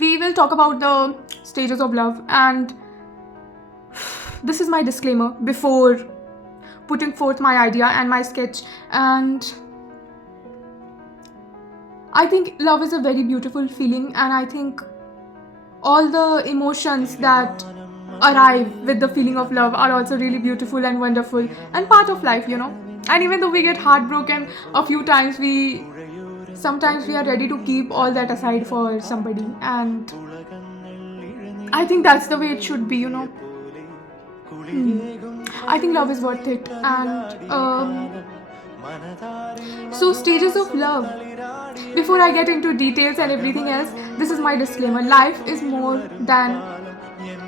we will talk about the stages of love, and this is my disclaimer before putting forth my idea and my sketch. And I think love is a very beautiful feeling, and I think all the emotions that arrive with the feeling of love are also really beautiful and wonderful and part of life. And even though we get heartbroken a few times, sometimes we are ready to keep all that aside for somebody, and I think that's the way it should be. I think love is worth it. And so, stages of love. Before I get into details and everything else, this is my disclaimer. Life is more than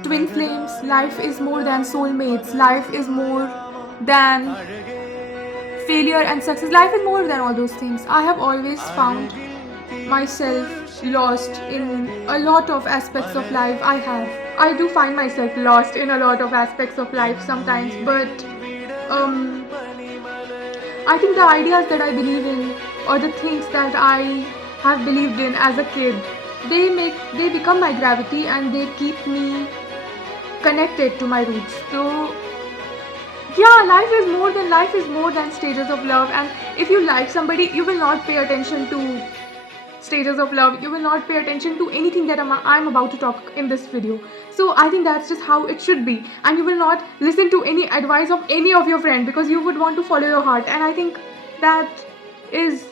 twin flames, life is more than soulmates, life is more than failure and success, life is more than all those things. I have always found myself lost in a lot of aspects of life. I do find myself lost in a lot of aspects of life sometimes, but I think the ideas that I believe in, or the things that I have believed in as a kid, they become my gravity, and they keep me connected to my roots. So yeah, life is more than stages of love. And if you like somebody, you will not pay attention to stages of love, you will not pay attention to anything that I'm about to talk in this video. So I think that's just how it should be, and you will not listen to any advice of any of your friends, because you would want to follow your heart, and I think that is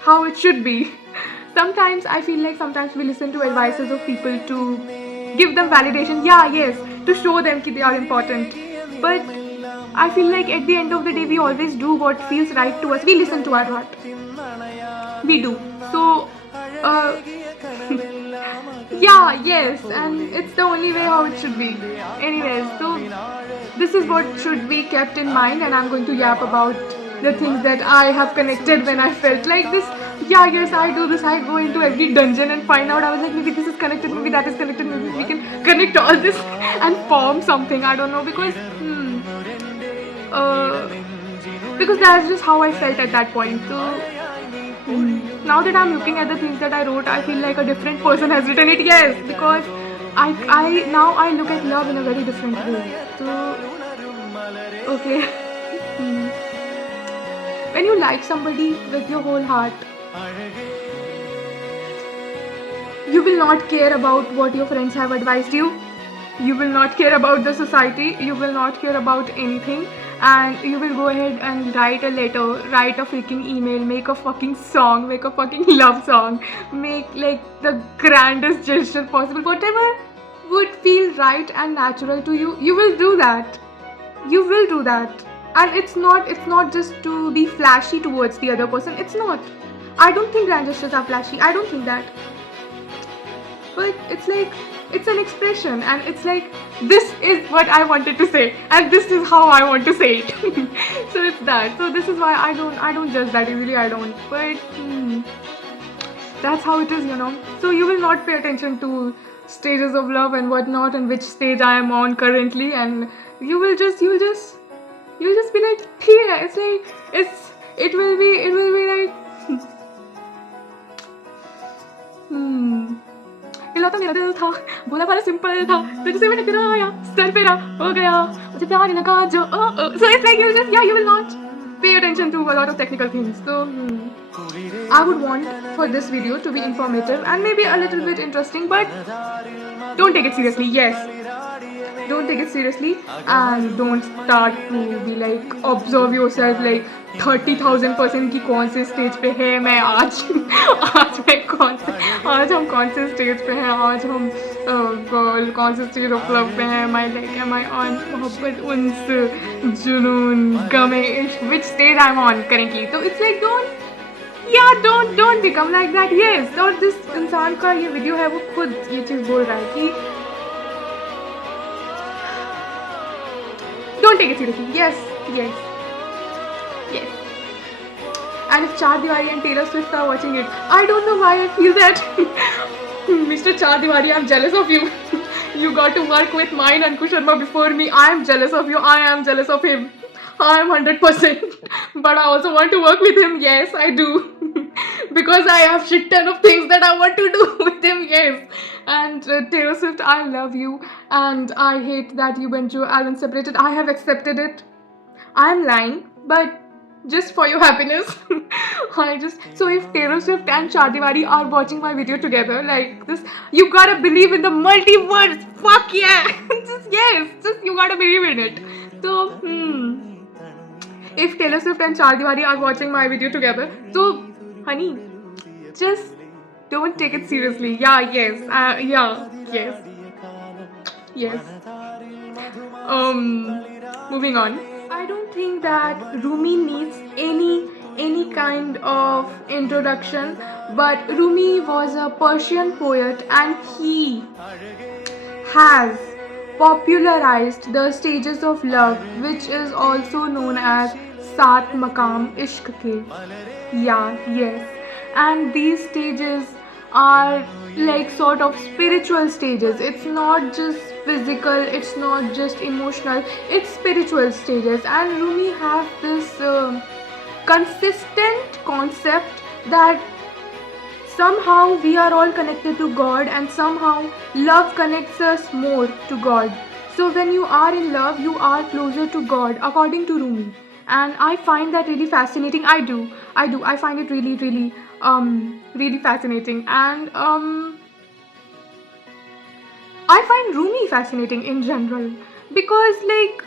how it should be. Sometimes I feel like sometimes we listen to advices of people to give them validation, to show them that they are important, but I feel like at the end of the day, we always do what feels right to us. We listen to our heart, we do. So and it's the only way how it should be. Anyways, so this is what should be kept in mind, and I'm going to yap about the things that I have connected when I felt like this. I do this. I go into every dungeon and find out. I was like, maybe this is connected, maybe that is connected, maybe we can connect all this and form something. I don't know, because that's just how I felt at that point. So now that I'm looking at the things that I wrote, I feel like a different person has written it. Yes, because I look at love in a very different way. So okay, when you like somebody with your whole heart, you will not care about what your friends have advised you. You will not care about the society. You will not care about anything. And you will go ahead and write a letter, write a freaking email, make a fucking song, make a fucking love song, make like the grandest gesture possible. Whatever would feel right and natural to you, you will do that. You will do that. And it's not just to be flashy towards the other person. It's not. I don't think grand gestures are flashy. I don't think that. But it's like, it's an expression, and it's like, this is what I wanted to say, and this is how I want to say it. So it's that. So this is why I don't judge that easily. I don't. But that's how it is. So you will not pay attention to stages of love and whatnot, and which stage I am on currently, and you will just be like, yeah, it's like, it will be like हिलाता मेरा दिल था, बोला बड़ा simple था, तुझसे मैंने गिराया, सर पे हो गया, मुझे प्यार लगा जो so it's like you will not pay attention to a lot of technical things. So I would want for this video to be informative and maybe a little bit interesting, but don't take it seriously. Yes, don't take it seriously, and don't start to be like, observe yourself like 30,000% की कौन से stage पे है मैं आज आज हम कौन से स्टेज पे हैं, आज हम गर्ल कौन से स्टेज ऑफ लव पे हैं, am I on मोहब्बत उन्स जुनून गमे which stage I'm on currently. So it's like, don't become like that. Yes, और जिस इंसान का ये वीडियो है वो खुद ये चीज़ बोल रहा है कि don't take it seriously. Yes. And if Char Diwali and Taylor Swift are watching it, I don't know why I feel that. Mr. Char Diwali, I'm jealous of you. You got to work with mine Ankush Sharma before me. I am jealous of you. I am jealous of him. I am 100%. But I also want to work with him. Yes, I do. because I have shit ton of things that I want to do with him. Yes, and Taylor Swift, I love you, and I hate that you and Joe Allen separated. I have accepted it. I'm lying, but just for your happiness, I just so if Taylor Swift and Chadiwari are watching my video together like this, you gotta believe in the multiverse. Fuck yeah, just yes, just you gotta believe in it. So if Taylor Swift and Chadiwari are watching my video together, so honey, just don't take it seriously. Yeah, yes, yeah, yes, yes. Moving on. I don't think that Rumi needs any kind of introduction, but Rumi was a Persian poet and he has popularized the stages of love, which is also known as Saat Maqam Ishq ke. Yeah, yes. And these stages are like sort of spiritual stages. It's not just physical, it's not just emotional, it's spiritual stages. And Rumi have this consistent concept that somehow we are all connected to God and somehow love connects us more to God. So when you are in love, you are closer to God, according to Rumi. And I find that really fascinating. I find it really fascinating. And I find Rumi fascinating in general because like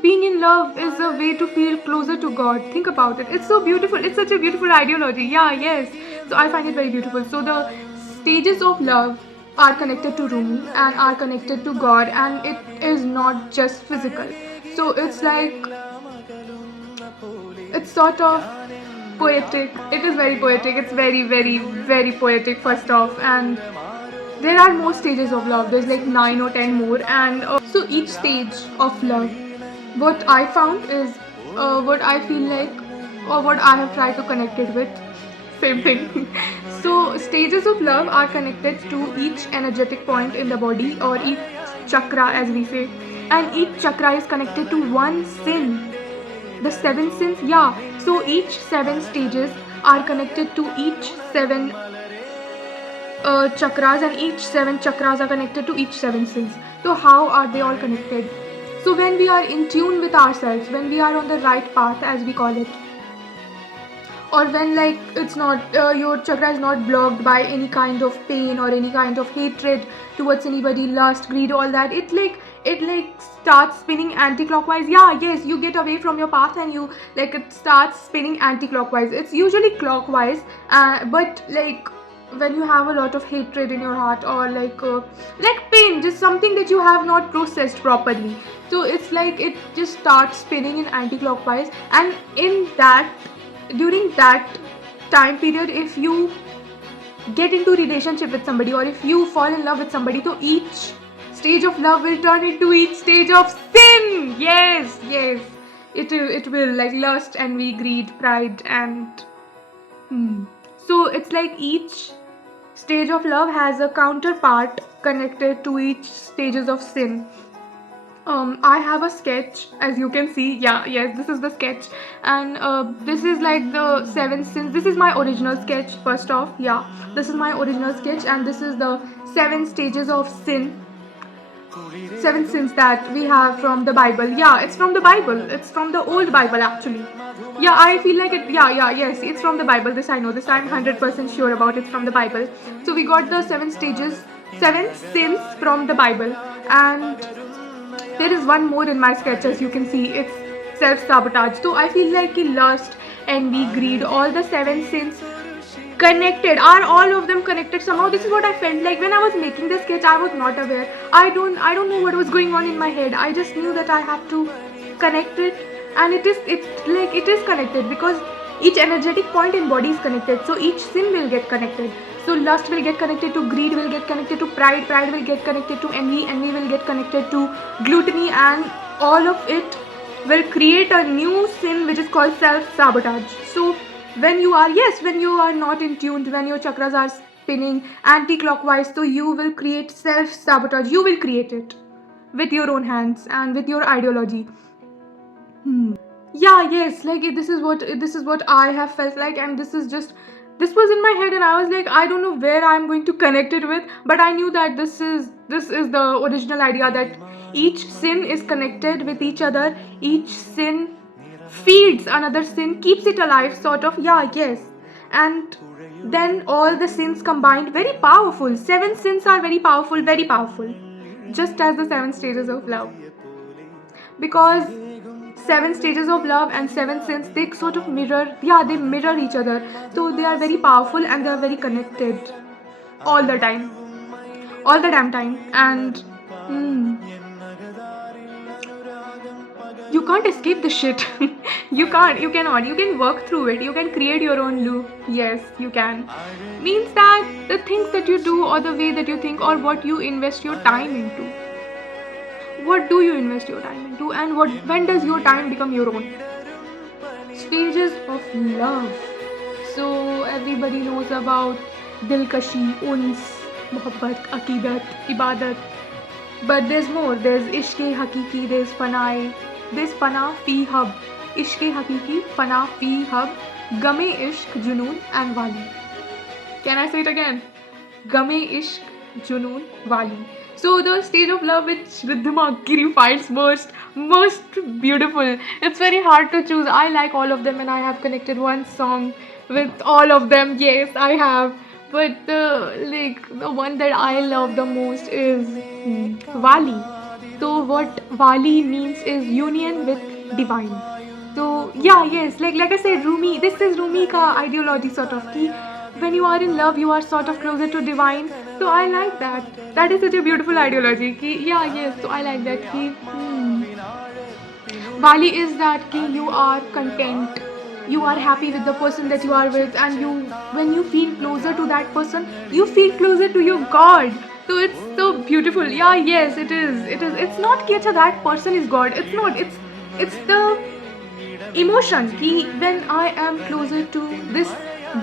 being in love is a way to feel closer to God. Think about it. It's so beautiful. It's such a beautiful ideology. Yeah, yes. So I find it very beautiful. So the stages of love are connected to Rumi and are connected to God, and it is not just physical. So it's like it's sort of poetic. It is very poetic. It's very poetic first off, and there are more stages of love. There's like 9 or 10 more, and so each stage of love, what I found is what I feel like or what I have tried to connect it with, same thing. So stages of love are connected to each energetic point in the body or each chakra, as we say, and each chakra is connected to one sin, the 7 sins. Yeah, so each 7 stages are connected to each 7 chakras, and each 7 chakras are connected to each 7 sins. So how are they all connected? So when we are in tune with ourselves, when we are on the right path, as we call it, or when like it's not your chakra is not blocked by any kind of pain or any kind of hatred towards anybody, lust, greed, all that, it starts spinning anti-clockwise. Yeah, yes, you get away from your path and you like it starts spinning anti-clockwise. It's usually clockwise, but like when you have a lot of hatred in your heart or like pain, just something that you have not processed properly, so it's like it just starts spinning in anti-clockwise. And in that, during that time period, if you get into relationship with somebody or if you fall in love with somebody, so each stage of love will turn into each stage of sin. Yes, yes, it will like lust, envy, greed, pride, and so it's like each stage of love has a counterpart connected to each stages of sin. I have a sketch, as you can see. Yeah, yes, this is the sketch, and this is like the 7 sins. This is my original sketch. First off, yeah, this is my original sketch, and this is the 7 stages of sin. 7 sins that we have from the Bible. Yeah, it's from the Bible. It's from the old Bible, actually. Yeah, I feel like it. Yeah, yes, it's from the Bible. This I know. This I'm 100% sure about. It's from the Bible. So we got the 7 stages, 7 sins from the Bible, and there is one more in my sketch, as you can see. It's self-sabotage. So I feel like lust, envy, greed, all the 7 sins connected. Are all of them connected somehow? This is what I felt like when I was making the sketch. I was not aware. I don't know what was going on in my head. I just knew that I have to connect it, and it is connected because each energetic point in body is connected. So each sin will get connected. So lust will get connected to greed, will get connected to pride, pride will get connected to envy, envy will get connected to gluttony, and all of it will create a new sin which is called self-sabotage. So when you are not in tune, when your chakras are spinning anti-clockwise, so you will create self-sabotage. You will create it with your own hands and with your ideology. Yeah, yes, like this is what I have felt like, and this was in my head, and I was like, I don't know where I'm going to connect it with, but I knew that this is the original idea, that each sin is connected with each other, each sin feeds another sin, keeps it alive, sort of. Yeah, yes. And then all the sins combined, very powerful. Seven sins are very powerful, just as the seven stages of love, because seven stages of love and seven sins, they sort of mirror, yeah, they mirror each other, so they are very powerful and they are very connected all the time, all the damn time. And you can't escape the shit. You cannot, you can work through it, you can create your own loop. Yes, you can. Means that the things that you do, or the way that you think, or what you invest your time into, what do you invest your time into, and what, when does your time become your own? Stages of love. So everybody knows about Dilkashi, Uns, Mohabbat, Aqidat, Ibadat. But there's more. There's Ishq-e Hakiki, there's Fanae, there's Fana Fi Hub. Ishq-e Hakiki, Fana Fi Hub, Game Ishq, Junoon and Wali. Can I say it again? Game Ishq, Junoon, Wali. So the stage of love which Riddhima Giri finds most beautiful. It's very hard to choose. I like all of them, and I have connected one song with all of them. Yes, I have. But the one that I love the most is Wali. So what Wali means is union with divine. So yeah, yes, like I said, Rumi. This is Rumi ka ideology, sort of. Ki when you are in love, you are sort of closer to divine. So I like that. That is such a beautiful ideology. Ki yeah, yes. So I like that. Ki Wali is that ki you are content, you are happy with the person that you are with, and when you feel closer to that person, you feel closer to your God. So it's so beautiful. Yeah, yes, it is. It's not ki acha that person is God. It's not. It's the emotion ki when I am closer to this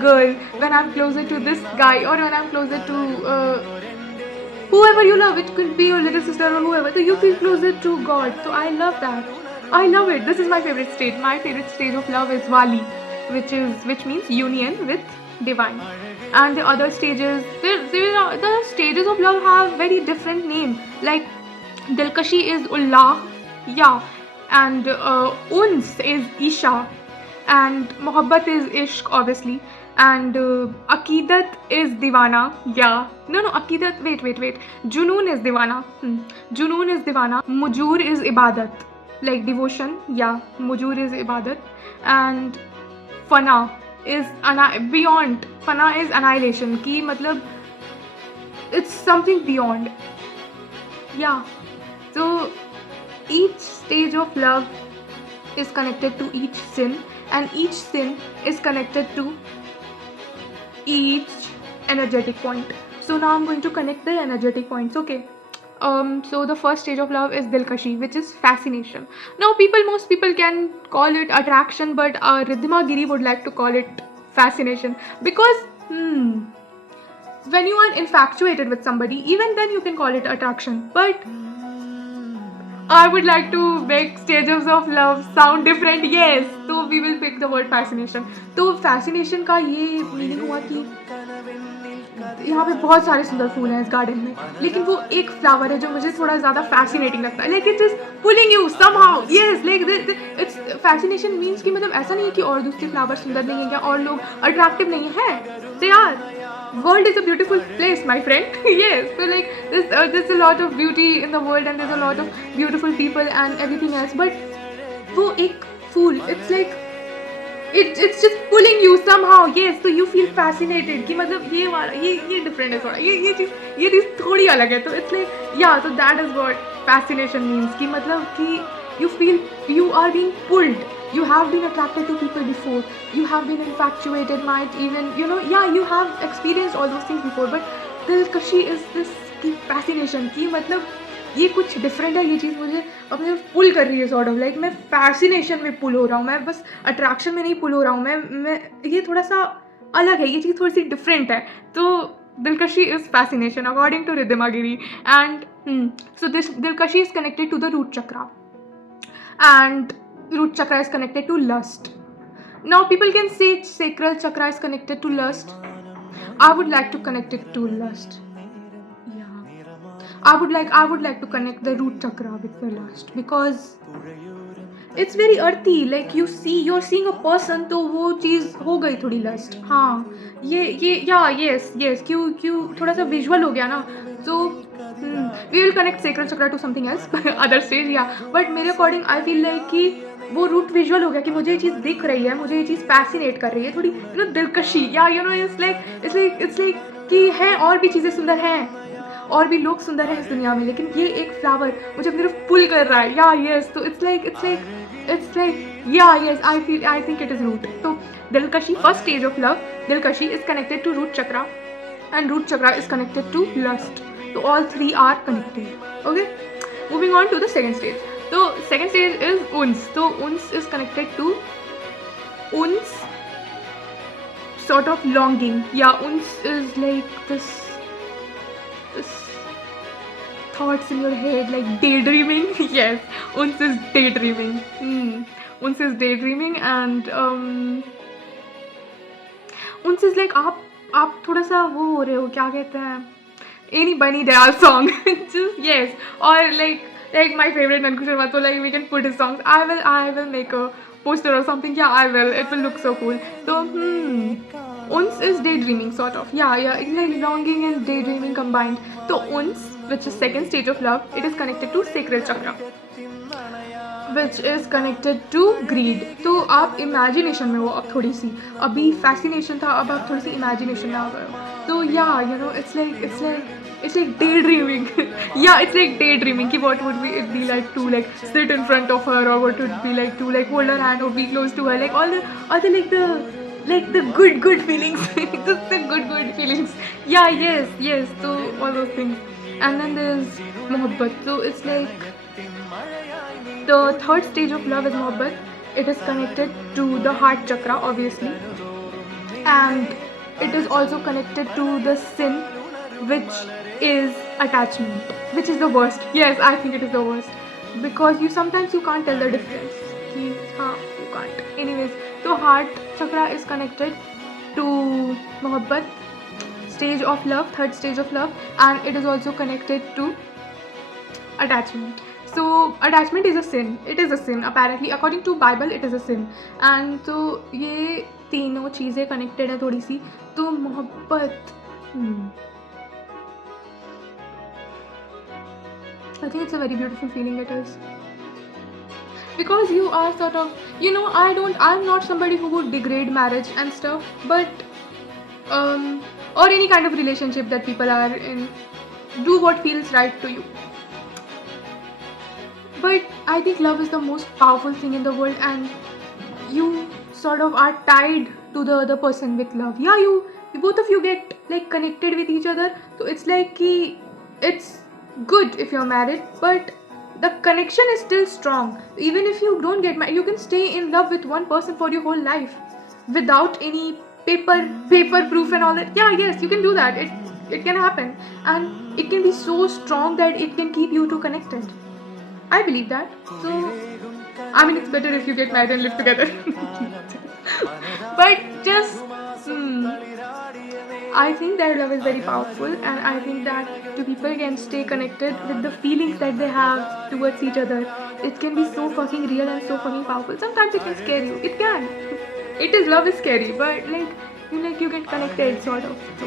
girl, when I'm closer to this guy, or when I'm closer to whoever you love, it could be your little sister or whoever, so you feel closer to God. So I love that. I love it. This is my favorite state. My favorite stage of love is Wali, which means union with divine. And the other stages, the stages of love have very different name. Like Dilkashi is Ullah, yeah, and Uns is Isha, and Mohabbat is Ishq, obviously, and Aqidat is Diwana, yeah. No, Aqidat, wait. Junoon is Diwana. Junoon is Diwana. Mujur is Ibadat, like devotion, yeah. Mujur is Ibadat. And Fana is beyond. Fana is annihilation. Ki matlab, it's something beyond. Yeah. So each stage of love is connected to each sin, and each sin is connected to each energetic point. So now I'm going to connect the energetic points. Okay. So the first stage of love is Dilkashi, which is fascination. Now most people can call it attraction, but Riddhima Giri would like to call it fascination, because when you are infatuated with somebody, even then you can call it attraction. But I would like to make stages of love sound different. Yes, so we will pick the word fascination. तो fascination का ये meaning हुआ कि यहाँ पे बहुत सारे सुंदर फूल हैं इस गार्डन में, लेकिन वो एक फ्लावर है जो मुझे थोड़ा ज़्यादा fascinating लगता है. Like it is pulling you somehow. Yes, like it's fascination means कि मतलब ऐसा नहीं है कि और दूसरे फ्लावर सुंदर नहीं है या और लोग attractive नहीं है. They are. World is a beautiful place, my friend. Yes, so like there's a lot of beauty in the world, and there's a lot of beautiful people and everything else, but वो एक फूल, it's like it's just pulling you somehow. Yes, so you feel fascinated कि मतलब ये वाला ये different है थोड़ा, ये चीज़ थोड़ी अलग है. तो it's like, yeah, so that is what fascination means. कि मतलब कि you feel you are being pulled. You have been attracted to people before. You have been infatuated, might even, yeah, you have experienced all those things before. But Dilkashi is this fascination कि मतलब ये कुछ different है. ये चीज़ मुझे अपने पुल कर रही है, सॉर्ट ऑफ लाइक मैं फैसिनेशन में पुल हो रहा हूँ. मैं बस अट्रैक्शन में नहीं पुल हो रहा हूँ. मैं ये थोड़ा सा अलग है, ये चीज़ थोड़ी सी डिफरेंट है. तो Dilkashi is fascination according to Riddhima Giri. And so this Dilkashi is connected to the root chakra. And root chakra is connected to lust. Now people can say sacral chakra is connected to lust. I would like to connect it to lust. Yeah, I would like to connect the root chakra with the lust, because it's very earthy. Like you're seeing a person, तो वो चीज़ हो गई थोड़ी lust. हाँ, ये yeah, yes, क्यों थोड़ा सा visual हो गया ना. So we will connect sacral chakra to something else other stage, yeah. But मेरे according I feel like कि वो रूट विजुअल हो गया कि मुझे ये चीज़ दिख रही है, मुझे ये चीज़ पैसिनेट कर रही है, थोड़ी दिलकशी, या इट्स लाइक कि है और भी चीज़ें सुंदर हैं, और भी लोग सुंदर हैं इस दुनिया में, लेकिन ये एक फ्लावर मुझे अपनी तरफ पुल कर रहा है, या यस. तो it's like yeah yes, I think it is root. तो दिलकशी, फर्स्ट स्टेज ऑफ लव, दिलकशी is connected to root chakra, and root chakra is connected to lust. So all three are connected. Okay, moving on to the second stage. So second stage is uns. So uns is connected to uns sort of longing. Yeah, uns is like this thoughts in your head, like daydreaming. Yes, uns is daydreaming. Uns is daydreaming, and uns is like आप थोड़ा सा वो हो रहे हो, क्या कहते हैं, एनी बनी दयाल सॉन्ग. यस, और like my favorite Nanku Sharma, so like we can put his songs. I will make a poster or something. Yeah, I will. It will look so cool. So uns is daydreaming sort of. Yeah, it's like longing and daydreaming combined. So uns, which is second stage of love, it is connected to sacral chakra, which is connected to greed. तो आप imagination में हो अब थोड़ी सी, अभी fascination था, अब आप थोड़ी सी imagination में आ गए हो. तो yeah, you know, it's like daydreaming. Yeah, it's like daydreaming कि what would it be like to like sit in front of her, or what would it be like to like hold her hand or be close to her, like all the like the good feelings. Just the good feelings. Yeah, yes, so all those things. And then there's mohabbat. So it's like the third stage of love is mohabbat. It is connected to the heart chakra, obviously, and it is also connected to the sin, which is attachment, which is the worst. Yes, I think it is the worst, because sometimes you can't tell the difference. You can't. Anyways, so heart chakra is connected to mohabbat, stage of love, third stage of love, and it is also connected to attachment. So attachment is a sin. It is a sin apparently, according to Bible. It is a sin. And so ये तीनों चीज़ें connected है थोड़ी सी. तो मोहब्बत, I think it's a very beautiful feeling. It is, because you are sort of, you know, I'm not somebody who would degrade marriage and stuff, but or any kind of relationship that people are in. Do what feels right to you. But I think love is the most powerful thing in the world, and you sort of are tied to the other person with love. Yeah, both of you get like connected with each other. So it's like it's good if you're married, but the connection is still strong. Even if you don't get married, you can stay in love with one person for your whole life without any paper proof and all that. Yeah, yes, you can do that. It can happen, and it can be so strong that it can keep you two connected. I believe that. So, I mean, it's better if you get married and live together. But just, I think that love is very powerful, and I think that two people can stay connected with the feelings that they have towards each other. It can be so fucking real and so fucking powerful. Sometimes it can scare you. It can. Love is scary, but you get connected sort of. So,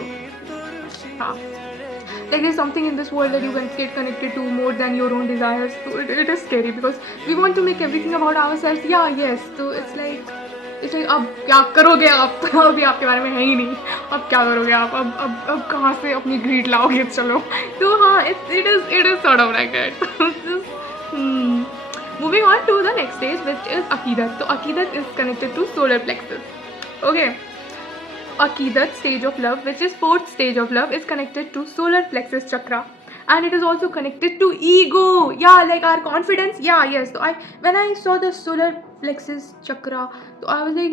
like there's something in this world that you can get connected to more than your own desires. So it is scary, because we want to make everything about ourselves. Yeah, yes. So it's like अब क्या करोगे आप? अभी आपके बारे में है ही नहीं. अब क्या करोगे आप? अब कहाँ से अपनी ग्रीड लाओगे? चलो. तो हाँ, it is sort of like that. Moving on to the next stage, which is Aqidat. So Aqidat is connected to solar plexus. Okay. Aqidat stage of love, which is fourth stage of love, is connected to solar plexus chakra, and it is also connected to ego. Yeah, like our confidence. Yeah, yes. So when I saw the solar plexus chakra, so I was like,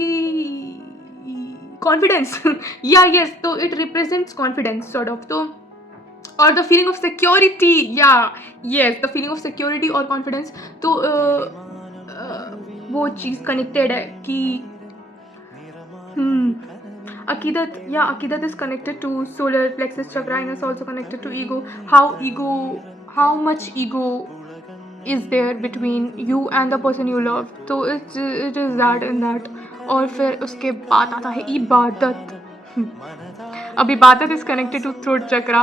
confidence. Yeah, yes. So it represents confidence sort of. So, or the feeling of security. Yeah, yes, the feeling of security or confidence. So वो चीज़ connected है कि hmm, Akidat is connected to solar plexus chakra and is also connected to ego. How much ego is there between you and the person you love? So it is that and that. और फिर उसके बाद आता है इबादत. अब इबादत is connected to throat chakra,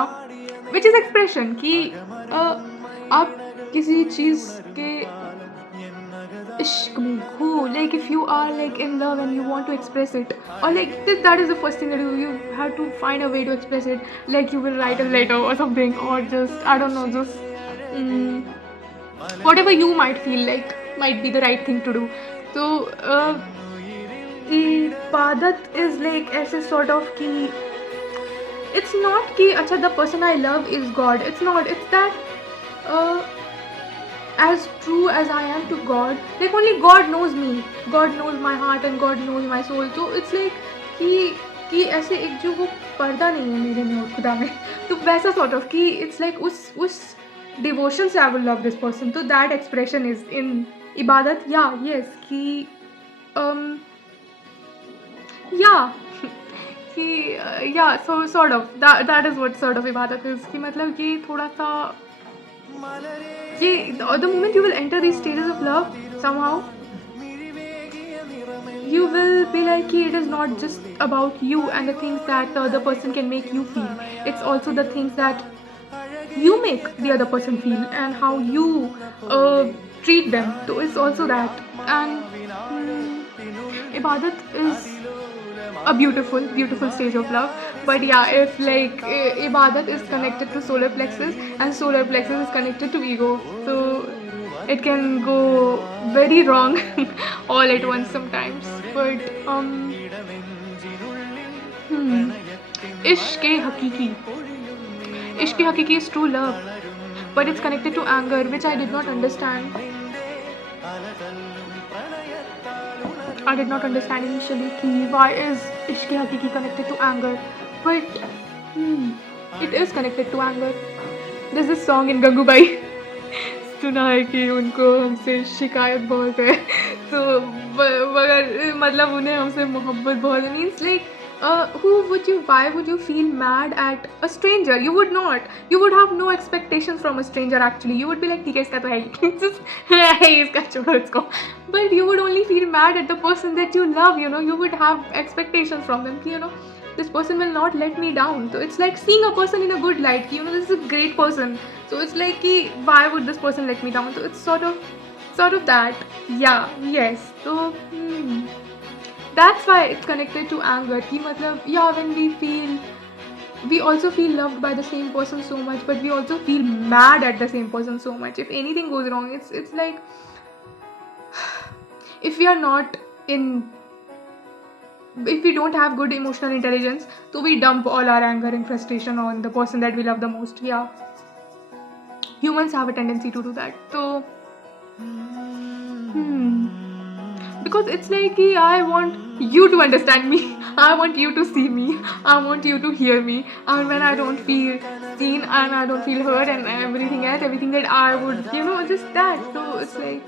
which is expression कि आप किसी चीज़ के इश्क में हो, like if you are like in love and you want to express it, or like that is the first thing that you have to find a way to express it, like you will write a letter or something, or just I don't know, just whatever you might feel like might be the right thing to do. So ibadat is like ऐसे sort of कि it's not कि अच्छा the person I love is God, it's not, it's that as true as I am to God, like only God knows me, God knows my heart and God knows my soul. So it's like कि ऐसे एक जो वो पर्दा नहीं है मेरे में और खुदा में, तो वैसा sort of कि it's like उस devotion से I will love this person. So that expression is in ibadat. Yeah, yes कि yeah कि yeah, so sort of that is what sort of ibadat is कि मतलब ये थोड़ा सा the moment you will enter these stages of love, somehow you will be like it is not just about you and the things that the other person can make you feel, it's also the things that you make the other person feel and how you treat them. So it's also that. And ibadat is a beautiful stage of love. But yeah, if like ibadat is connected to solar plexus and solar plexus is connected to ego, so it can go very wrong all at once sometimes. But ishq e hakiki is true love, but it's connected to anger, which I did not understand. I did not understand initially why is ishq e hakiki connected to anger, but it is connected to anger. There's this song in Gangubai. सुना है कि उनको हमसे शिकायत बहुत है, तो मगर मतलब उन्हें हमसे मोहब्बत बहुत है. Means like why would you feel mad at a stranger? You would not. You would have no expectations from a stranger actually. You would be like ठीक है इसका तो है ही, just इसका छोड़ो इसको. But you would only feel mad at the person that you love, you know. You would have expectations from them, you know. This person will not let me down. So it's like seeing a person in a good light, you know, this is a great person. So it's like why would this person let me down? So it's sort of that. Yeah, yes. So that's why it's connected to anger. Ki matlab, yeah, when we also feel loved by the same person so much, but we also feel mad at the same person so much. If anything goes wrong, it's like if we don't have good emotional intelligence, so we dump all our anger and frustration on the person that we love the most. Yeah, humans have a tendency to do that. So because it's like I want you to understand me, I want you to see me, I want you to hear me, and when I don't feel seen and I don't feel heard and everything else, everything that I would, you know, just that. So it's like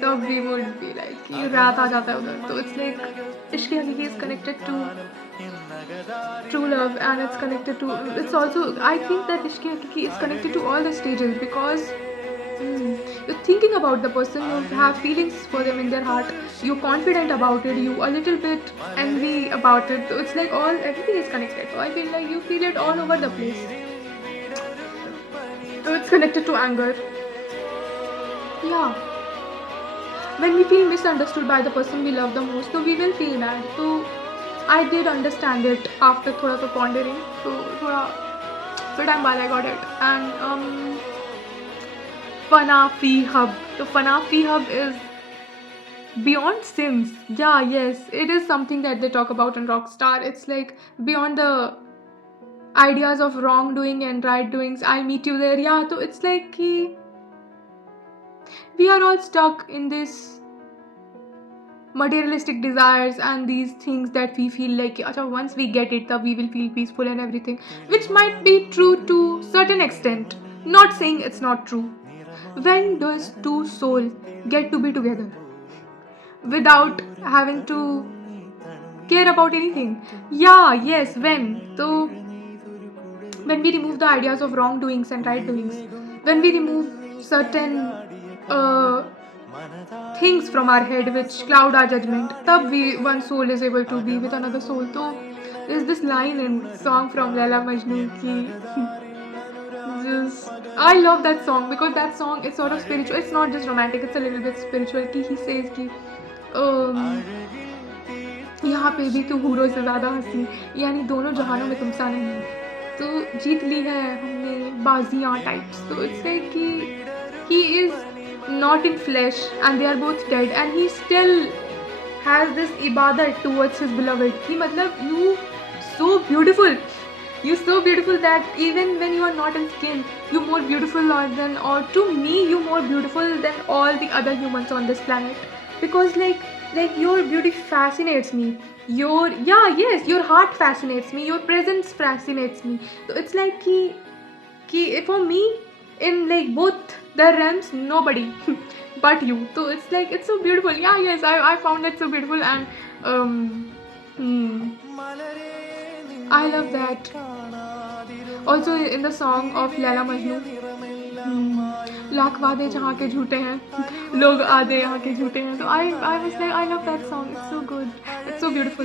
so we would be like raat aa jata hai udhar. So it's like ishq e hakiki is connected to true love, and it's connected to, it's also, I think that ishq e hakiki is connected to all the stages, because you're thinking about the person, you have feelings for them in their heart, you're confident about it, you a little bit envy about it. So it's like everything is connected. So I feel like you feel it all over the place. So it's connected to anger. Yeah. When we feel misunderstood by the person we love the most, so we will feel bad. So I did understand it after thoda sa pondering. So time बाद I got it. And Fana Free Hub. The Fana Free Hub is beyond sins. Yeah, yes, it is something that they talk about in Rockstar. It's like beyond the ideas of wrongdoing and right doings. I'll meet you there. Yeah, so it's like we are all stuck in this materialistic desires and these things that we feel like once we get it, we will feel peaceful and everything, which might be true to certain extent. Not saying it's not true. When does two souls get to be together? without having to care about anything. Yeah, yes, when? So, when we remove the ideas of wrongdoings and right doings, when we remove certain uh, things from our head which cloud our judgment, tab we one soul is able to be with another soul. So there's this line in song from Laila Majnu ki just I love that song because that song is sort of spiritual. It's not just romantic, it's a little bit spiritual. Ki he says ki um, यहाँ पे भी तू हूरों से ज़्यादा हंसी, यानी दोनों जहानों में तुम सा नहीं, तो जीत ली है हमने बाजियाँ टाइप्स. तो इट्स लाइक कि he is not in flesh and they are both dead and he still has this ibadat towards his beloved. कि मतलब you so beautiful that even when you are not in skin, you more beautiful or to me you more beautiful than all the other humans on this planet, because like your beauty fascinates me, your your heart fascinates me, your presence fascinates me. So it's like कि for me in like both the realms nobody but you. So it's like it's so beautiful. Yeah, yes, I found it so beautiful and I love that. Also in the song of Laila Majnu, lakh वादे जहाँ के झूठे हैं, लोग आधे यहाँ के झूठे हैं. So I was like I love that song. It's so good. It's so beautiful.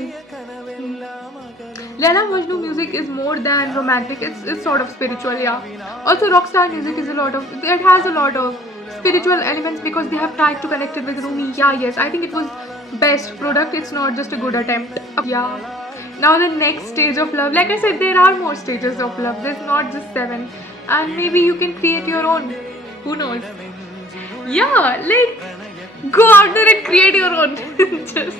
Laila Majnu music is more than romantic. It's sort of spiritual. Yeah. Also Rockstar music is it has a lot of spiritual elements because they have tried to connect it with Rumi. Yeah, yes. I think it was best product. It's not just a good attempt. Yeah. Now the next stage of love. Like I said, there are more stages of love. There's not just 7. And maybe you can create your own. Who knows? Yeah, like go out there and create your own. Just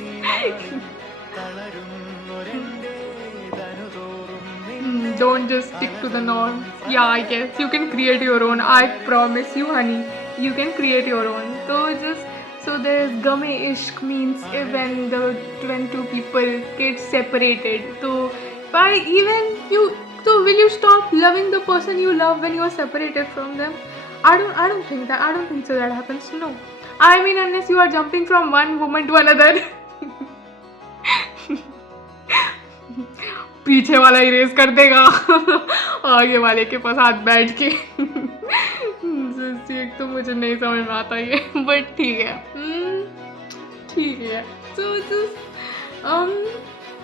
don't just stick to the norm. Yeah, I guess you can create your own. I promise you, honey, you can create your own. So there's game ishq means when two people get separated. So will you stop loving the person you love when you are separated from them? I don't think so that happens. No. I mean, unless you are jumping from one woman to another. पीछे वाला erase कर देगा आगे वाले के पास हाथ बैठ के. एक तो मुझे नहीं समझ में आता ये, बट ठीक है. So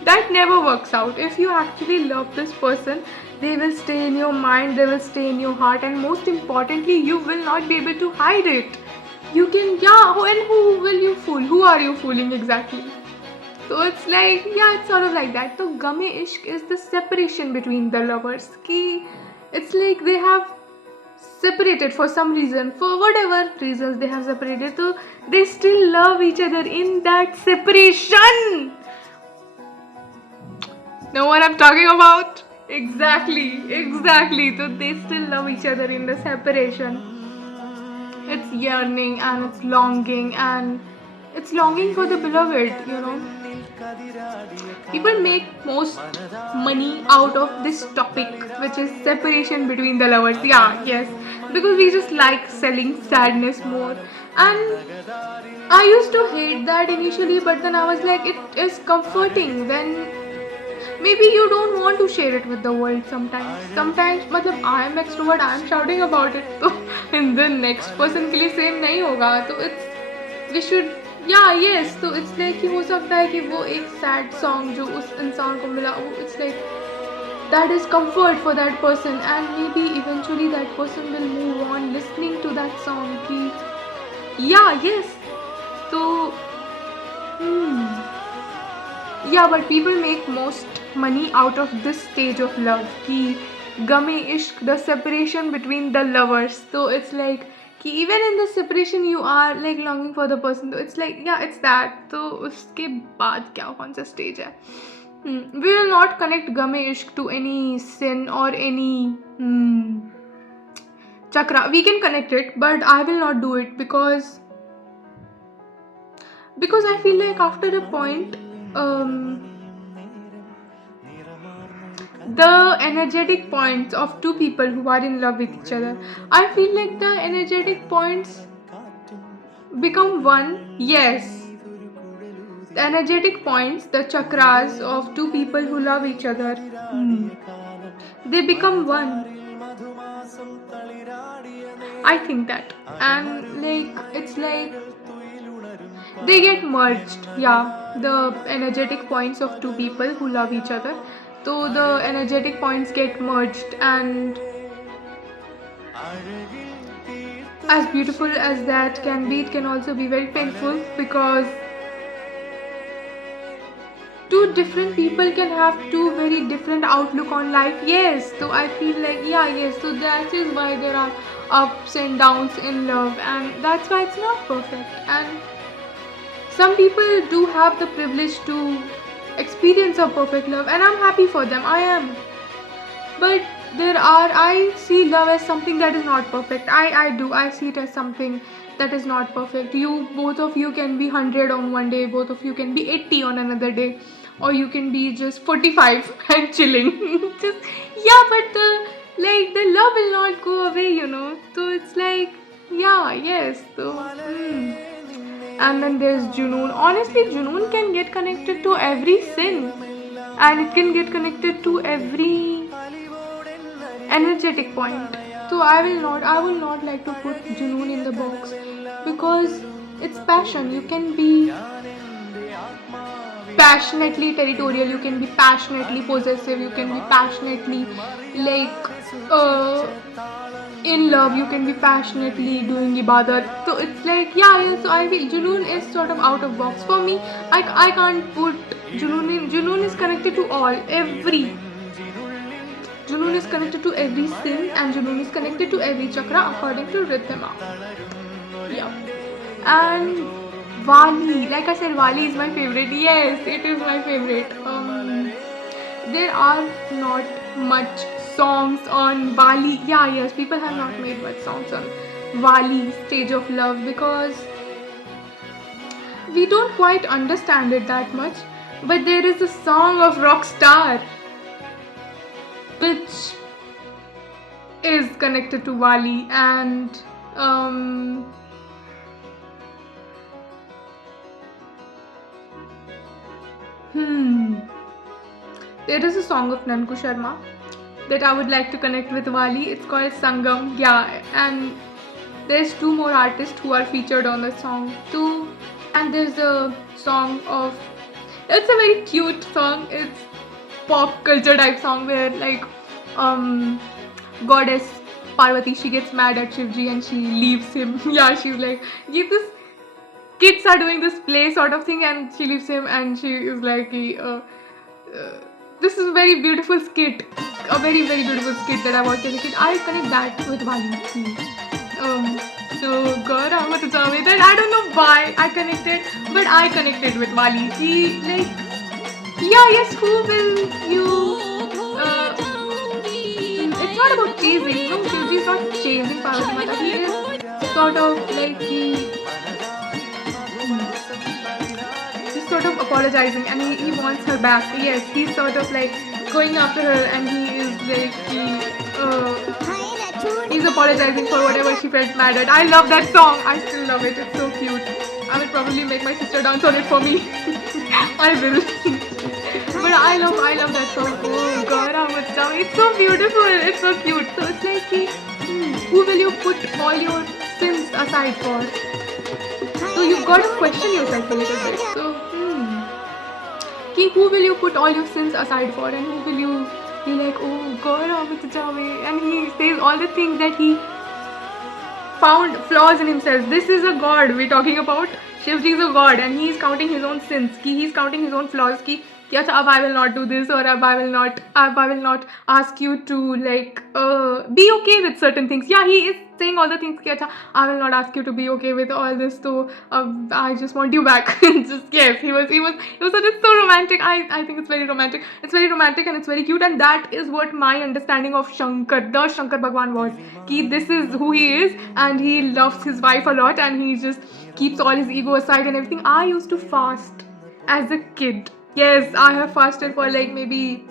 that never works out. If you actually love this person, they will stay in your mind, they will stay in your heart, and most importantly, you will not be able to hide it. You can, and who will you fool? Who are you fooling exactly? So it's like, it's sort of like that. So game ishq is the separation between the lovers. It's like they have separated for some reason, for whatever reasons they have separated, so they still love each other in that separation. Know what I'm talking about? Exactly. So they still love each other in the separation. It's yearning and it's longing for the beloved, People make most money out of this topic, which is separation between the lovers. Yeah, yes, because we just like selling sadness more. And I used to hate that initially, but then I was like, it is comforting when maybe you don't want to share it with the world sometimes मतलब I am extrovert, I am shouting about it, तो and the next person के लिए same नहीं होगा, तो we should yes, तो it's like कि हो सकता है कि वो एक sad song जो उस इंसान को मिला, वो it's like that is comfort for that person, and maybe eventually that person will move on listening to that song कि yes, so but people make most money out of this stage of love कि game ishq, the separation between the lovers. So it's like कि even in the separation you are like longing for the person. So it's like it's that. तो उसके बाद क्या कौन सा stage है? We will not connect game ishq to any sin or any chakra. We can connect it, but I will not do it because I feel like after a point the energetic points of two people who are in love with each other, I feel like the energetic points become one. Yes, The energetic points, the chakras of two people who love each other, they become one. I think that. And like, it's like they get merged. Yeah, the energetic points of two people who love each other. So the energetic points get merged, and as beautiful as that can be, it can also be very painful because two different people can have two very different outlook on life. Yes, so I feel like, yeah, yes, so that is why there are ups and downs in love, and that's why it's not perfect. And some people do have the privilege to experience a perfect love, and I'm happy for them. I am. But I see love as something that is not perfect. I see it as something that is not perfect. Both of you can be 100 on one day, both of you can be 80 on another day, or you can be just 45 and chilling. Just, yeah, but the love will not go away. So it's like, yeah, yes, so, and then there's Junoon. Honestly, Junoon can get connected to every sin, and it can get connected to every energetic point. So I will not like to put Junoon in the box because it's passion. You can be passionately territorial, you can be passionately possessive, you can be passionately like in love, you can be passionately doing ibadat. So it's like, yeah, so I feel Junoon is sort of out of box for me. I can't put Junoon in. Junoon is connected to every Junoon is connected to every sin, and Junoon is connected to every chakra according to Riddhima. Yeah. And Wali, like I said, Wali is my favorite. Yes, it is my favorite. There are not much songs on Wali. Yeah, yes, people have not made much songs on Wali, Stage of Love, because we don't quite understand it that much. But there is a song of Rockstar which is connected to Wali, and there is a song of Nanku Sharma that I would like to connect with Wali. It's called Sangam. Yeah, and there's two more artists who are featured on the song too. And there's a song of, it's a very cute song. It's pop culture type song where like goddess Parvati, she gets mad at Shivji and she leaves him. Yeah, she's like, this kids are doing this play sort of thing, and she leaves him, and she is like, this is a very beautiful skit, a very very beautiful skit that I watched as a kid. I connect that with Wali. So God, I'm going to tell me that I don't know why I connected, but I connected with Wali. He like, yeah, yes, who will you? It's not about chasing. No, Shivji is not chasing Parvati Mata. He is sort of like he's sort of apologizing, and he wants her back. Yes, he's sort of like going after her, and he is like he's apologizing for whatever she felt mad at. I love that song. I still love it. It's so cute. I will probably make my sister dance on it for me. I will. But I love that song. Oh God, it's so beautiful. It's so cute. So it's like, who will you put all your sins aside for? So you've got to question yourself a little bit. So, who will you put all your sins aside for, and who will you be like, oh God, and he says all the things that he found flaws in himself. This is a god we're talking about. Shivji is a god, and he is counting his own sins. He is counting his own flaws. I will not do this, or I will not ask you to like be okay with certain things. Yeah, he is saying all the things. I will not ask you to be okay with all this. So I just want you back. Just yes, he was such a so romantic. I think it's very romantic. It's very romantic and it's very cute, and that is what my understanding of the Shankar Bhagwan was. This is who he is, and he loves his wife a lot, and he just keeps all his ego aside and everything. I used to fast as a kid. Yes, I have fasted for like maybe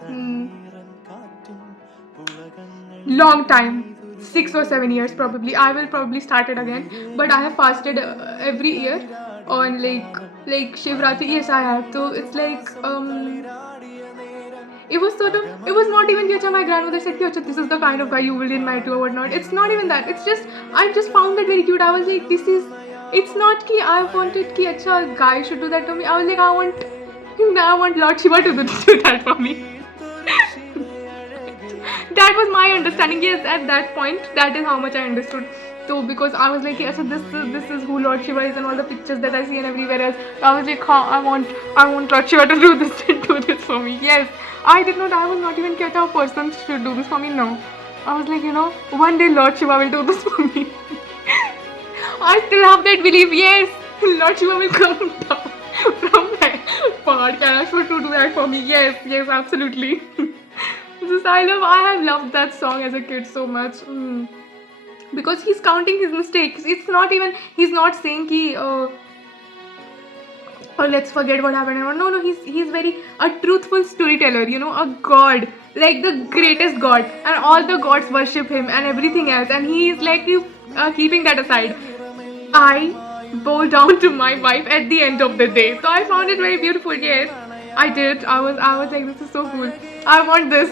long time, 6 or 7 years probably. I will probably start it again, but I have fasted every year on like like Shivratri. Yes, I have. So it's like it was sort of, it was not even कि अच्छा my grandmother said कि अच्छा this is the kind of guy you will invite to or whatnot. It's not even that. It's just I just found it very cute. I was like this is, it's not कि I wanted कि अच्छा guy should do that to me. I was like I want Lord Shiva to do that for me. That was my understanding. Yes, at that point, that is how much I understood. So because I was like, yes, so this is who Lord Shiva is, and all the pictures that I see and everywhere else. I was like, huh, I want Lord Shiva to do this and do this for me. Yes, I did not. I was not even get a person should do this for me. No, I was like, one day Lord Shiva will do this for me. I still have that belief. Yes, Lord Shiva will come down from my part Kailash to do that for me. Yes, yes, absolutely. Just I have loved that song as a kid so much. Because he's counting his mistakes. It's not even, he's not saying ki oh let's forget what happened. No, no, he's very a truthful storyteller, a god, like the greatest god, and all the gods worship him and everything else, and he is like keeping that aside. I bow down to my wife at the end of the day. So I found it very beautiful. Yes, I did. I was like, this is so cool. I want this.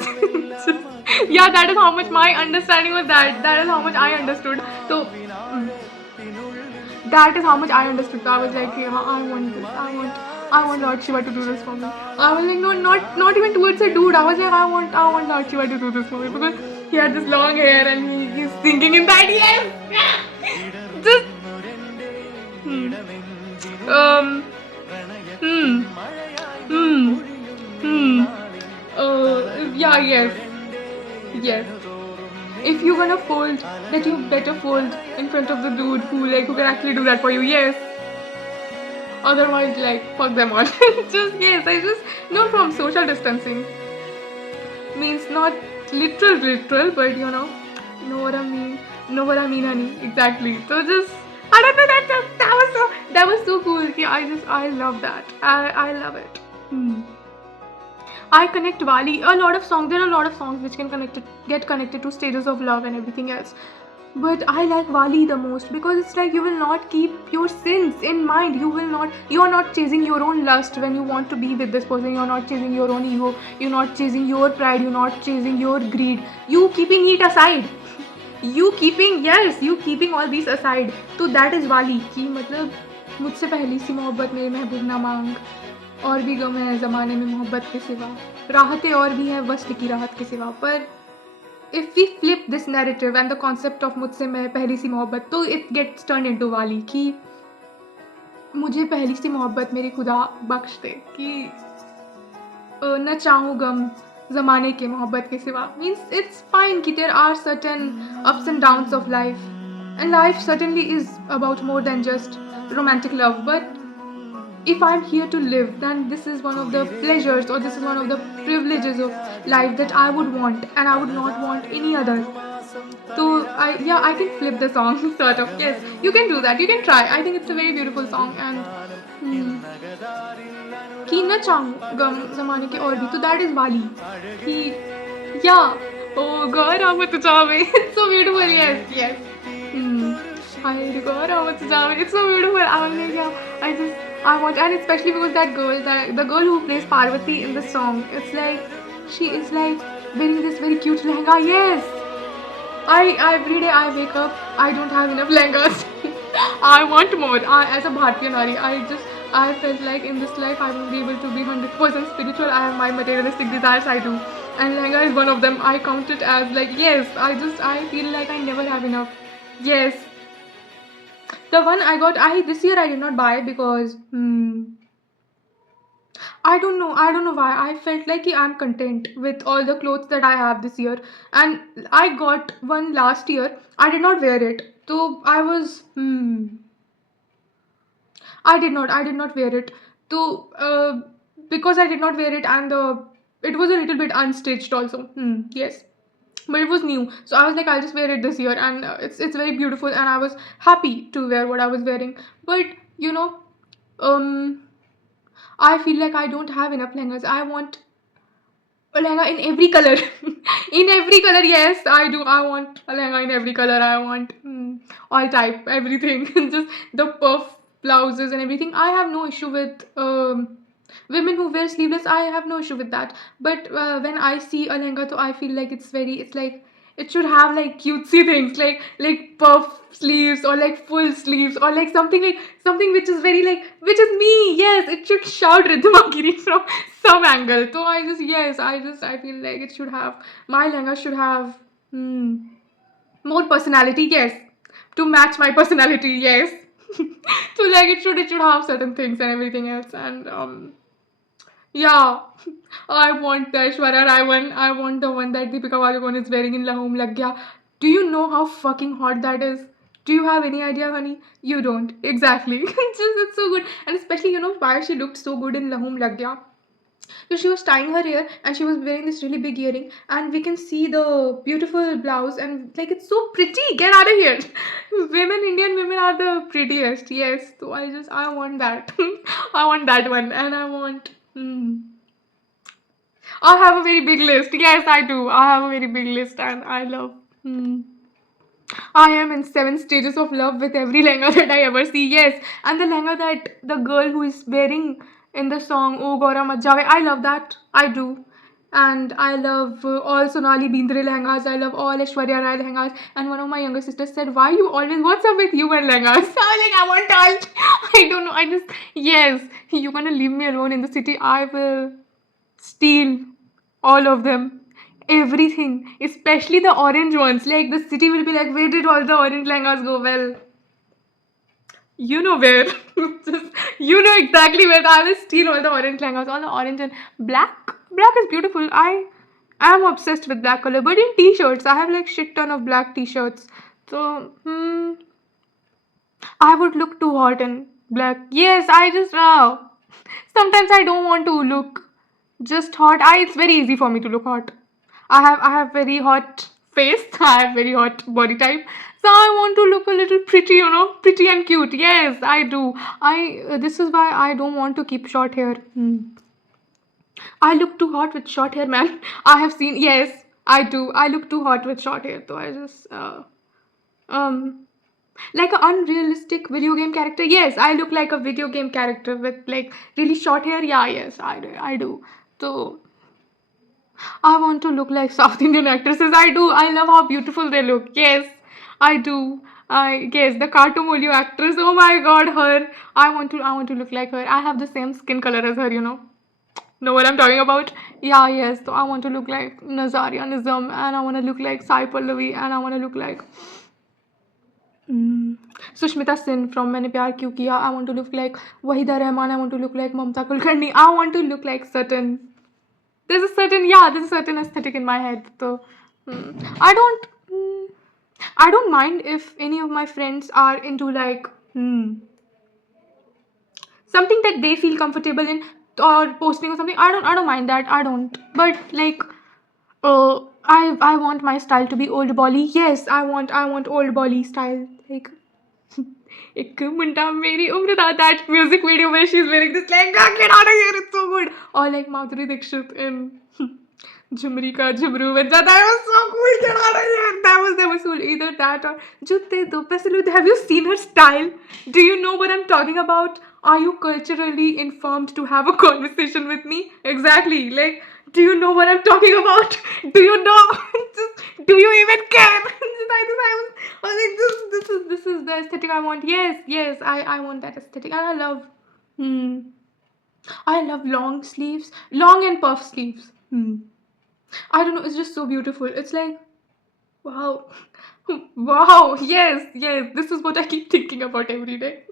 Yeah, that is how much my understanding was. That is how much I understood. So that is how much I understood. So I was like, yeah, I want this. I want Lord Shiva to do this for me. I was like, no, not even towards a dude. I was like, I want Lord Shiva to do this for me because he had this long hair and he's singing in that. Yes, just um hmm hmm hmm yeah, yes. If you're gonna fold, that you better fold in front of the dude who can actually do that for you. Yes. Otherwise, like, fuck them all. Just yes, I just know from social distancing means not literal, but know what I mean. Know what I mean, honey. Exactly. So just I don't know that was so cool. Yeah, I love that. I love it. I connect Wali a lot of songs. There are a lot of songs which can get connected to stages of love and everything else. But I like Wali the most because it's like you will not keep your sins in mind. You are not chasing your own lust when you want to be with this person. You are not chasing your own ego. You're not chasing your pride. You're not chasing your greed. You keeping it aside. You keeping all these aside. So that is Wali कि मतलब मुझसे पहली सी मोहब्बत मेरे महबूब ना मांग और भी गम है ज़माने में मोहब्बत के सिवा राहतें और भी हैं वस्ल की राहत के सिवा पर if we flip this narrative and the concept of मुझसे मैं पहली सी मोहब्बत तो it gets turned into वाली कि मुझे पहली सी मोहब्बत मेरे खुदा बख्श दे कि न चाहूँ गम ज़माने के मोहब्बत के सिवा means it's fine कि there are certain ups and downs of life and life certainly is about more than just romantic love but if I'm here to live, then this is one of the pleasures or this is one of the privileges of life that I would want and I would not want any other. So I can flip the song sort of. Yes, you can do that. You can try. I think it's a very beautiful song and कि न चाहूँ गम ज़माने के और भी तो that is वाली कि yeah oh God how much it's so beautiful yes I God how much it's so beautiful I was like yeah I want and especially because the girl who plays Parvati in the song it's like she is like wearing this very cute lehenga yes I every day I wake up I don't have enough lehengas I want more as a Bharatiya Nari I felt like in this life I won't be able to be 100% spiritual I have my materialistic desires I do and lehenga is one of them I count it as like yes I feel like I never have enough yes the one I got this year I did not buy because I don't know why I felt like I'm content with all the clothes that I have this year and I got one last year I did not wear it so I was I did not wear it so because I did not wear it and it was a little bit unstitched also yes but it was new so I was like I'll just wear it this year and it's very beautiful and I was happy to wear what I was wearing but um I feel like I don't have enough lehengas I want a lehenga in every color in every color yes I do I want a lehenga in every color I want all type everything just the puff blouses and everything. I have no issue with women who wear sleeveless. I have no issue with that. But when I see a lehenga, so I feel like it's like it should have like cutesy things, like puff sleeves or like full sleeves or like something which is very like which is me. Yes, it should shout Ridhima from some angle. So I feel like it should have my lehenga should have more personality. Yes, to match my personality. Yes. So like it should have certain things and everything else. And yeah, I want the Aishwarya Rai one. I want the one that Deepika Padukone is wearing in La Home Lag Gaya. Do you know how fucking hot that is? Do you have any idea, honey? You don't. Exactly. It's so good. And especially, why she looked so good in La Home Lag Gaya. So she was tying her hair and she was wearing this really big earring, and we can see the beautiful blouse, and like it's so pretty. Get out of here. Indian women are the prettiest. Yes. So I want that. I want that one, and I want. I have a very big list. Yes, I do. I have a very big list, and I love. I am in 7 stages of love with every lehenga that I ever see. Yes, and the lehenga that the girl who is wearing in the song "Oh Gaura Mat Jaave," I love that. I do, and I love all Sonali Bindre lehengas. I love all Aishwarya Rai lehengas. And one of my younger sisters said, "Why you always? What's up with you and lehengas?" I was like, "I want all." I don't know. Yes. You're gonna leave me alone in the city. I will steal all of them, everything, especially the orange ones. Like the city will be like, where did all the orange lehengas go? Well, you know where. You know exactly where. I will steal all the orange lehengas, all the orange and black. Black is beautiful. I am obsessed with black color, but in t-shirts I have like shit ton of black t-shirts. So I would look too hot in black. Yes, I just sometimes I don't want to look just hot. It's very easy for me to look hot. I have very hot face. I have very hot body type. So I want to look a little pretty, pretty and cute. Yes, I do. This is why I don't want to keep short hair. I look too hot with short hair, man. I have seen. Yes, I do. I look too hot with short hair. So I just um like an unrealistic video game character. Yes, I look like a video game character with like really short hair. Yeah, yes, I do. So I want to look like South Indian actresses. I do. I love how beautiful they look. Yes, I do. I guess the Cartomolio actress. Oh my God, her. I want to look like her. I have the same skin color as her. Know what I'm talking about? Yeah, yes. So I want to look like Nazaria Nizam, and I want to look like Sai Pallavi, and I want to look like Sushmita Sin from Maine Pyar Kyun Kiya. I want to look like Wahida Rahman. I want to look like Mamta Kulkarni. I want to look like there's a certain aesthetic in my head. So I don't I don't mind if any of my friends are into like something that they feel comfortable in or posting or something. I don't mind that. I don't. But like I want my style to be old bolly. Yes, I want old bolly style. Like एक मुंडा मेरी उम्र था, that music video where she's wearing this lehenga, get out of here, it's so good. Or like Madhuri Dixit in Jhumri Ka Jhumru Banja, that was so cool, get out of here. That was cool. Either that or Jutte Do Pesalu. Have you seen her style? Do you know what I'm talking about? Are you culturally informed to have a conversation with me? Exactly. Like, do you know what I'm talking about? Do you know? Do you even care? I was like, this is the aesthetic I want. Yes, I want that aesthetic. And I love long sleeves, long and puff sleeves. I don't know, it's just so beautiful. It's like, wow. Wow, yes, this is what I keep thinking about every day.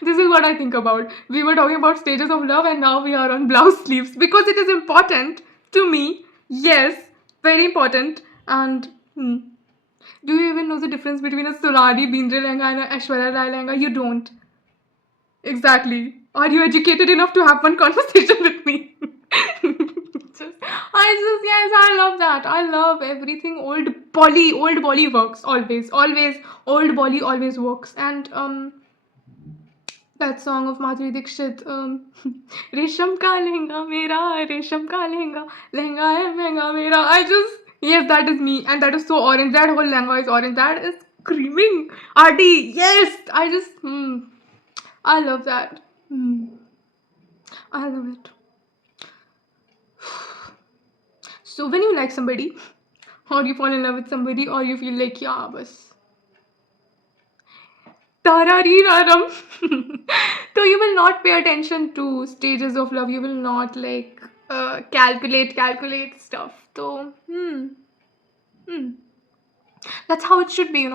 This is what I think about. We were talking about stages of love, and now we are on blouse sleeves because it is important to me. Yes, very important. And do you even know the difference between a Sonali Bindre lehenga and an Aishwarya Rai lehenga? You don't. Exactly. Are you educated enough to have one conversation with me? Yes, I love that. I love everything old Bolly works always. Old Bolly always works. And that song of Madhuri Dixit, Resham ka lehenga mera, Resham ka lehenga hai mehenga mera. Yes, that is me, and that is so orange. That whole lehenga is orange. That is screaming. RD, yes! I love that. I love it. So when you like somebody, or you fall in love with somebody, or you feel like, yeah, bas. Tarariraram. So you will not pay attention to stages of love. You will not like calculate stuff. So, hmm. That's how it should be,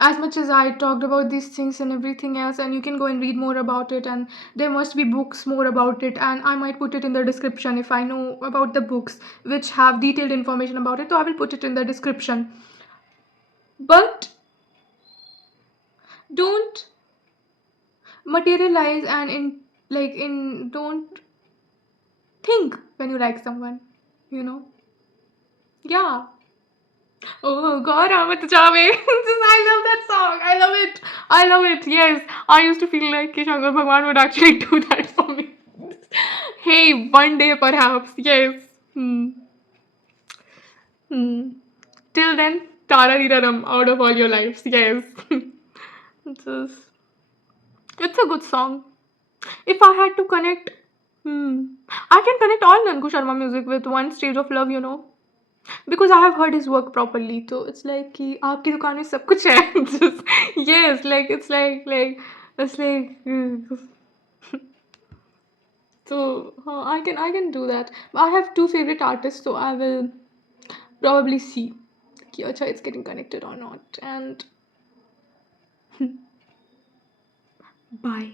As much as I talked about these things and everything else, and you can go and read more about it, and there must be books more about it, and I might put it in the description if I know about the books which have detailed information about it, so I will put it in the description. But don't materialize and don't think when you like someone, you know? Yeah. Oh God, Amit Jave. I love that song. I love it. I love it. Yes. I used to feel like Ki Shankar Bhagwan would actually do that for me. Hey, one day perhaps. Yes. Hmm. Hmm. Till then, Tara Raram out of all your lives. Yes. it's, just, it's a good song. If I had to connect, I can connect all Nanku Sharma music with one stage of love. Because I have heard his work properly, so it's like कि आपकी दुकान में सब कुछ है. Just, yes, like it's like so I can do that. I have two favorite artists, so I will probably see कि अच्छा it's getting connected or not. And bye.